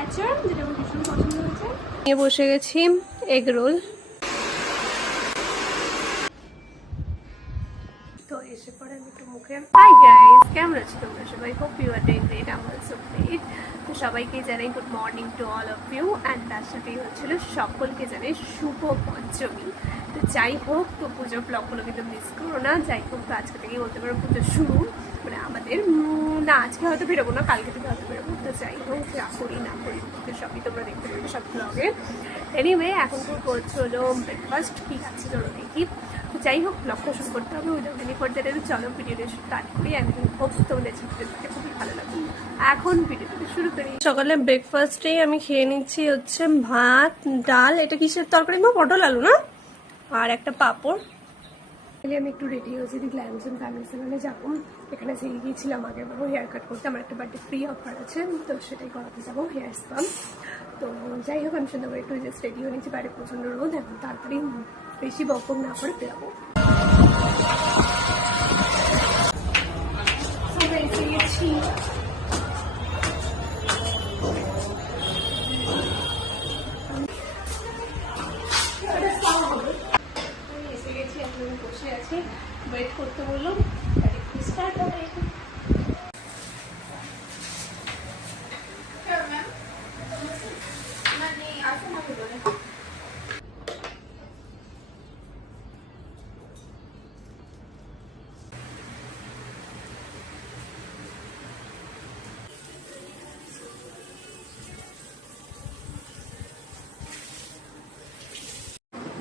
Clutcher, যেটা আমার ভীষণ পছন্দ হয়েছে। নিয়ে বসে গেছি এগ রোল। তো এসে পরে আমি একটু মুখে হাই গাইস, কেমন আছো তোমরা সবাই? Hope you are doing great. আমি অলসো গ্রেট। তো সবাইকে জানাই good morning to all of you, and তার সাথেই হচ্ছিল সকলকে জানাই শুভ পঞ্চমী। তো যাই হোক, তো পুজোর ব্লগগুলো কিন্তু মিস করো না। যাই হোক, তো আজকে থেকেই বলতে পারো পুজো শুরু, মানে আমাদের না আজকে হয়তো বেরোবো না, কালকে থেকে হয়তো বেরোবো। তো যাই হোক, যা করি না করি তো সবই তোমরা দেখতে পাবে সব ব্লগে। এনিওয়ে, এখন তো করছো হলো ব্রেকফাস্ট, কী আছে চলো দেখি। তো যাই হোক, ব্লগটা শুরু করতে হবে উইদাউট এনি ফার্দার এডু। চলো ভিডিওটা স্টার্ট করি। আমি হোপ তোমাদের ভিডিওটা খুবই ভালো লাগবে। এখন ভিডিওটা শুরু করি। সকালে ব্রেকফাস্টেই আমি খেয়ে নিচ্ছি হচ্ছে ভাত, ডাল, এটা কিসের তরকারি বা পটল আলু না, আর একটা পাঁপড়। আমি একটু রেডি হয়েছি, গ্ল্যামসন ফ্যামিলি সেলুনে যাবো। এখানে যে গিয়েছিলাম আগে বাবু হেয়ার কাট করতে, আমার একটা বার্থডে ফ্রি অফার আছে, তো সেটাই করাতে যাবো, হেয়ার স্পা। তো যাই হোক, আমি সুন্দর করে একটু জাস্ট রেডি হয়ে নিচ্ছি। বাইরে প্রচণ্ড রোদ, এখন তাড়াতাড়ি বেশি বকবক না করে বেরোবো। এসে গেছি, এখন বসে আছি, ওয়েট করতে বললাম, স্টার্ট হবে।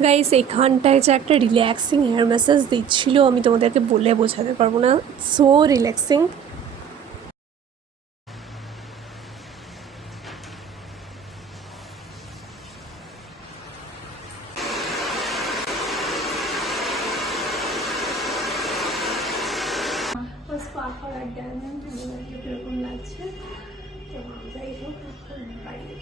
গাইস, এইখানটায় যে একটা রিল্যাক্সিং হেয়ার ম্যাসাজ দিচ্ছিল, আমি তোমাদেরকে বলে বোঝাতে পারবো না, সো রিল্যাক্সিং। কিরকম লাগছে, যাই হোক বাইরে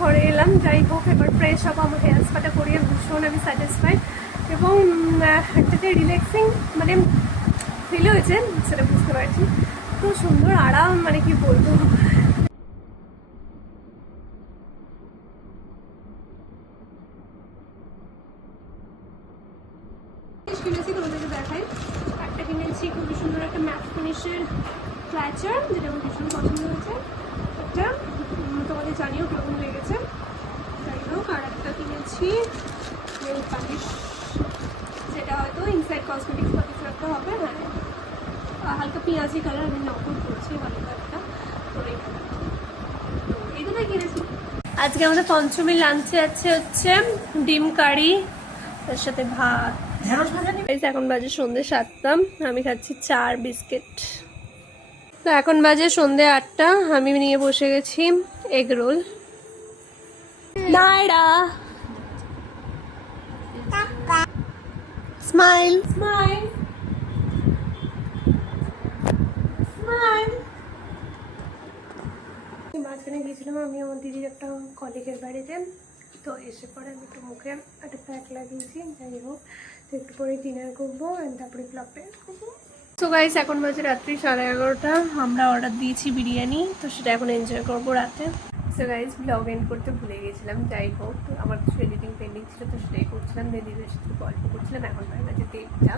ঘরে এলাম। যাই হোক, এবার ফ্রেশ হবো, আমার হেয়ার স্পাটা করিয়ে ভীষণ আমি স্যাটিসফাইড, এবং একটা যে রিল্যাক্সিং মানে ফিল হয়েছে সেটা বুঝতে পারছি। তো সুন্দর আরাম, মানে কি বলবো। কিনেছি তোমাদেরকে দেখাই, একটা কিনেছি খুবই সুন্দর একটা ম্যাট ফিনিশের ক্ল্যাচার, যেটা আমার ভীষণ পছন্দ হয়েছে। একটা তোমাদের জানিও কেমন লেগেছে। যাই হোক, আর একটা কিনেছি নেল পালিশ, যেটা হয়তো ইনসাইড কসমেটিক্স বা কিছু একটা হবে। হ্যাঁ, হালকা পেঁয়াজি কালার, আমি নকল করছি ভালো একটা, তো এই কালারটা। তো এই দুটোই কিনেছি। আজকে আমাদের পঞ্চমী লাঞ্চে আছে হচ্ছে ডিম কারি, তার সাথে ভাত। এখন বাজে সন্ধ্যে 7টা, আমি খাচ্ছি 4 বিস্কিট। তো এখন বাজে সন্ধ্যে 8টা, আমি নিয়ে বসে গেছি এগ রোল। নাইরা স্মাইল স্মাইল স্মাইল। মাঝখানে গিয়েছিলাম আমি আমার দিদির একটা কলিগের বাড়িতে, তো এসে পরে আমি একটু মুখে একটা প্যাক লাগিয়েছি। যাই হোক, তো একটু পরে ডিনার করবো, তারপরে ব্লগটা এড করবো। তো গাইস, এখন বাজে রাত্রি 11:30, আমরা অর্ডার দিয়েছি বিরিয়ানি, তো সেটা এখন এনজয় করবো রাতে। সো গাইস, ব্লগ এন্ড করতে ভুলে গেছিলাম। যাই হোক, আমার কিছু এডিটিং পেন্ডিং ছিল, তো সেটাই করছিলাম, দিদিদের সাথে গল্প করছিলাম। এখন প্রায় বাজে 3টা,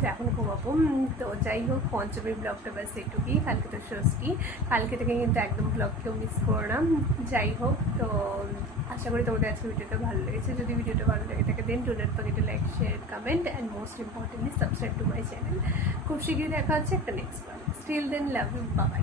তো এখন ঘুমাবো। তো যাই হোক, পঞ্চমীর ব্লগটা ব্যাস এটুকুই। কালকে তো ষষ্ঠী, কালকে থেকে কিন্তু একদম ব্লগ কেউ মিস করো না। যাই হোক, তো আশা করি তোমাদের আজকে ভিডিওটা ভালো লেগেছে। যদি ভিডিওটা ভালো লেগে থাকে then do not forget to like, share, comment, and most importantly subscribe to my channel. খুব শীঘ্রই দেখা হচ্ছে একটা next blog. Still then, love you, bye by.